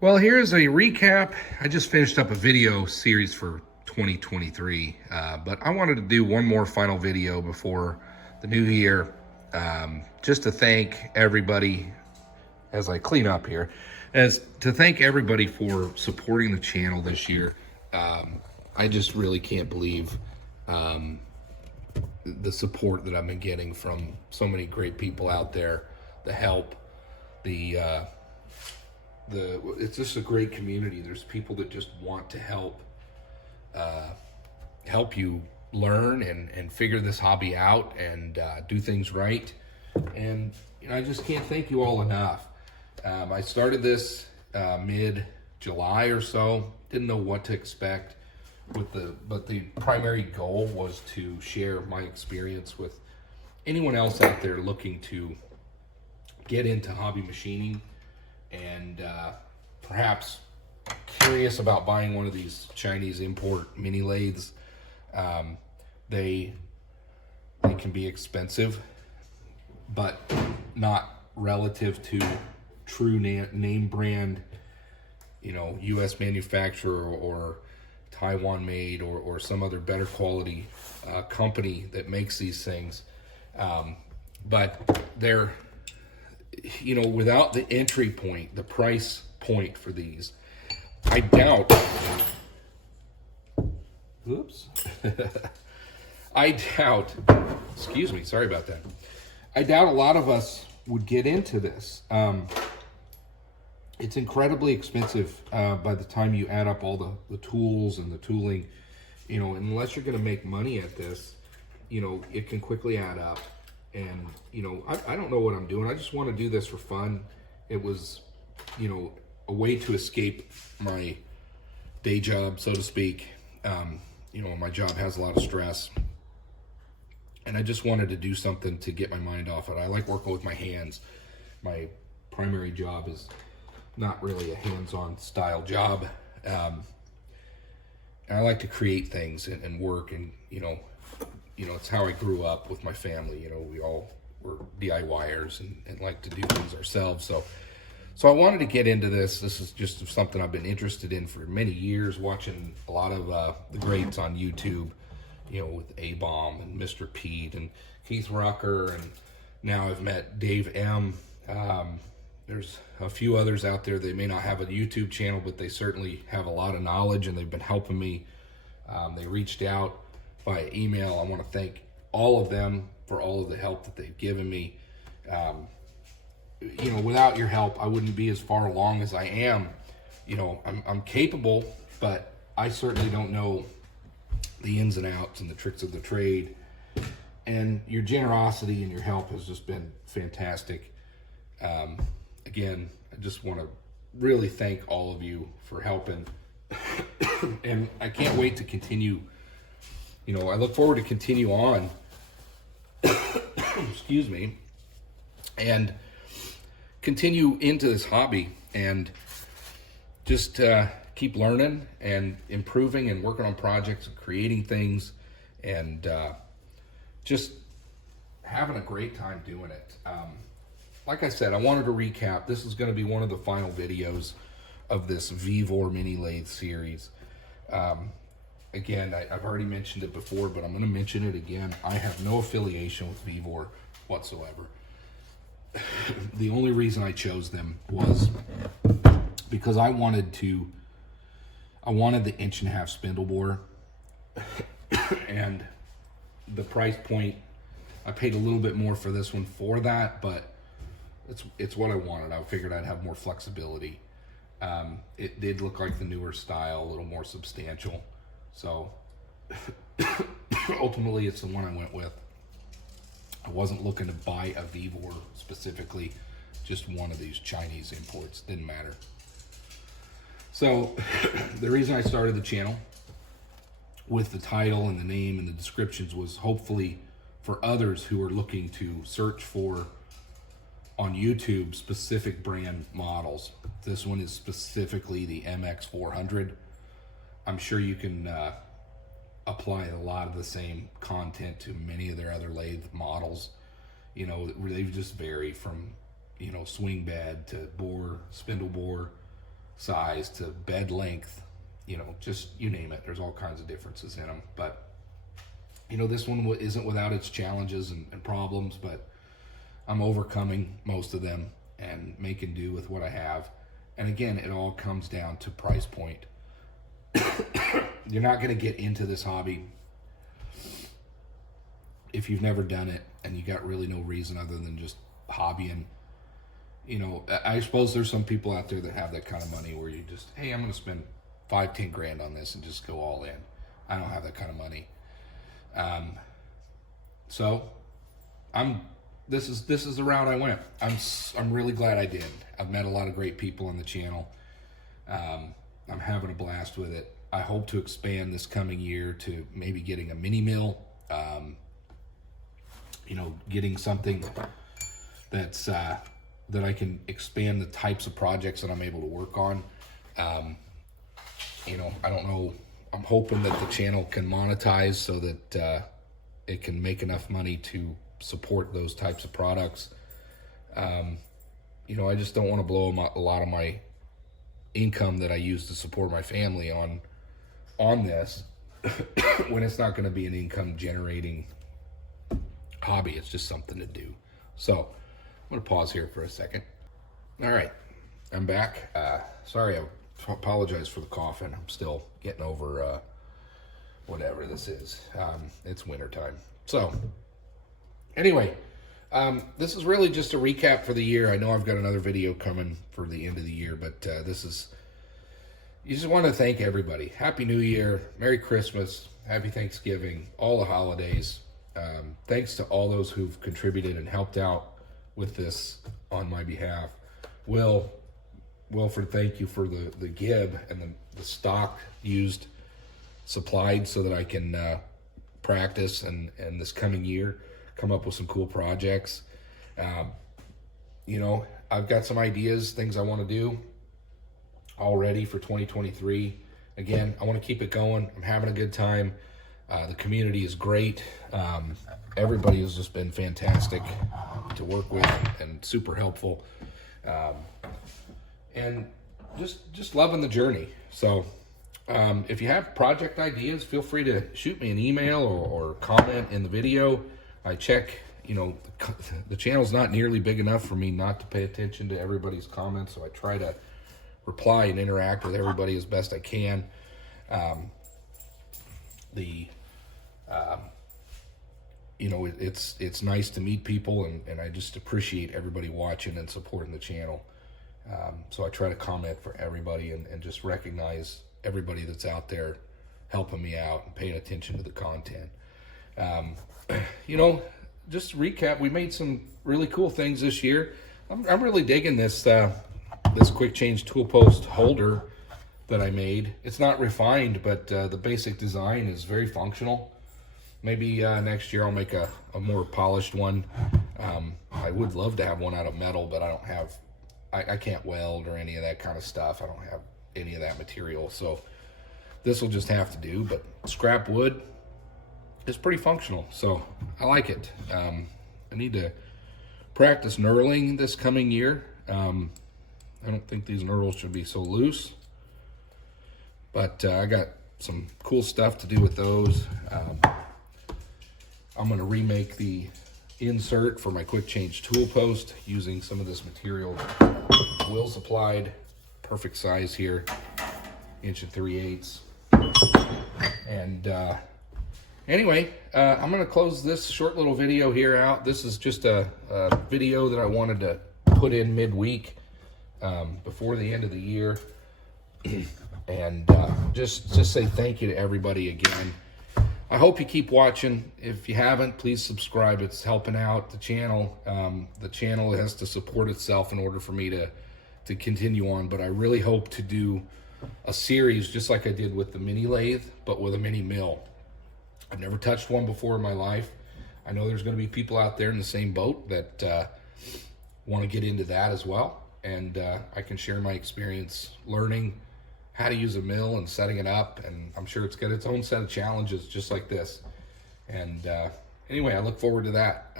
Well, here's a recap. I just finished up a video series for 2023, but I wanted to do one more final video before the new year, just to thank everybody as I clean up here, as to thank everybody for supporting the channel this year. I just really can't believe the support that I've been getting from so many great people out there, the help, the it's just a great community. There's people that just want to help you learn and figure this hobby out and do things right. And I just can't thank you all enough. I started this mid-July or so. Didn't know what to expect but the primary goal was to share my experience with anyone else out there looking to get into hobby machining and perhaps curious about buying one of these Chinese import mini lathes. They can be expensive, but not relative to true name brand, U.S. manufacturer or Taiwan made or some other better quality company that makes these things. But they're, without the entry point, the price point for these, I doubt, excuse me, sorry about that. I doubt a lot of us would get into this. It's incredibly expensive by the time you add up all the tools and the tooling. Unless you're going to make money at this, it can quickly add up. And, I don't know what I'm doing. I just want to do this for fun. It was, a way to escape my day job, so to speak. My job has a lot of stress. And I just wanted to do something to get my mind off it. I like working with my hands. My primary job is not really a hands-on style job. And I like to create things and work, and it's how I grew up with my family. We all were DIYers and like to do things ourselves. So I wanted to get into this. This is just something I've been interested in for many years, watching a lot of the greats on YouTube, with A-Bomb and Mr. Pete and Keith Rucker, and now I've met Dave M. There's a few others out there. They may not have a YouTube channel, but they certainly have a lot of knowledge, and they've been helping me. They reached out by email. I want to thank all of them for all of the help that they've given me. Without your help, I wouldn't be as far along as I am. I'm capable, but I certainly don't know the ins and outs and the tricks of the trade. And your generosity and your help has just been fantastic. Again, I just want to really thank all of you for helping. And I can't wait to continue. I look forward to continue on. Excuse me. And continue into this hobby and just keep learning and improving and working on projects and creating things and just having a great time doing it. Like I said, I wanted to recap. This is going to be one of the final videos of this Vevor mini lathe series. Again, I've already mentioned it before, but I'm going to mention it again. I have no affiliation with Vevor whatsoever. The only reason I chose them was because I wanted the 1.5-inch spindle bore, and the price point, I paid a little bit more for this one for that, but it's what I wanted. I figured I'd have more flexibility. It did look like the newer style, a little more substantial. So ultimately, it's the one I went with. I wasn't looking to buy a Vevor specifically, just one of these Chinese imports. Didn't matter. So the reason I started the channel with the title and the name and the descriptions was hopefully for others who are looking to search for on YouTube specific brand models. This one is specifically the MX400. I'm sure you can apply a lot of the same content to many of their other lathe models. They just vary from swing bed to bore, spindle bore, size to bed length, just you name it. There's all kinds of differences in them. But, this one isn't without its challenges and problems, but I'm overcoming most of them and making do with what I have. And again, it all comes down to price point. You're not going to get into this hobby if you've never done it and you got really no reason other than just hobbying. I suppose there's some people out there that have that kind of money where you just, hey, I'm going to spend 5-10 grand on this and just go all in. I don't have that kind of money. So this is the route I went. I'm really glad I did. I've met a lot of great people on the channel. I'm having a blast with it. I hope to expand this coming year to maybe getting a mini mill, getting something that's that I can expand the types of projects that I'm able to work on. I don't know. I'm hoping that the channel can monetize so that it can make enough money to support those types of products. I just don't want to blow a lot of my income that I use to support my family on this when it's not going to be an income generating hobby. It's just something to do. So I'm going to pause here for a second. All right, I'm back. Sorry, I apologize for the coughing. I'm still getting over whatever this is. It's wintertime. So anyway, this is really just a recap for the year. I know I've got another video coming for the end of the year, but you just want to thank everybody. Happy New Year, Merry Christmas, Happy Thanksgiving, all the holidays. Thanks to all those who've contributed and helped out with this on my behalf. Wilford, thank you for the gib and the stock supplied so that I can practice and this coming year come up with some cool projects. I've got some ideas, things I want to do already for 2023. Again, I want to keep it going. I'm having a good time. The community is great. Everybody has just been fantastic to work with and super helpful. And just loving the journey. So if you have project ideas, feel free to shoot me an email or comment in the video. I check, the channel's not nearly big enough for me not to pay attention to everybody's comments, so I try to reply and interact with everybody as best I can. It's nice to meet people, and I just appreciate everybody watching and supporting the channel. So I try to comment for everybody and just recognize everybody that's out there helping me out and paying attention to the content. Just to recap, we made some really cool things this year. I'm really digging this quick change tool post holder that I made. It's not refined, but the basic design is very functional. Maybe next year I'll make a more polished one. I would love to have one out of metal, but I can't weld or any of that kind of stuff. I don't have any of that material, so this will just have to do. But scrap wood is pretty functional, so I like it. I need to practice knurling this coming year. I don't think these knurls should be so loose, but I got some cool stuff to do with those. I'm going to remake the insert for my quick change tool post using some of this material Will supplied. Perfect size here, 1 3/8. And anyway, I'm going to close this short little video here out. This is just a video that I wanted to put in midweek before the end of the year. And just say thank you to everybody again. I hope you keep watching. If you haven't, please subscribe. It's helping out the channel. The channel has to support itself in order for me to continue on. But I really hope to do a series just like I did with the mini lathe, but with a mini mill. I've never touched one before in my life. I know there's going to be people out there in the same boat that want to get into that as well. And I can share my experience learning how to use a mill and setting it up, and I'm sure it's got its own set of challenges just like this. And anyway, I look forward to that.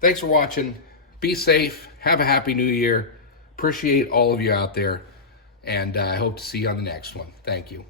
Thanks for watching. Be safe. Have a happy new year. Appreciate all of you out there. And I hope to see you on the next one. Thank you.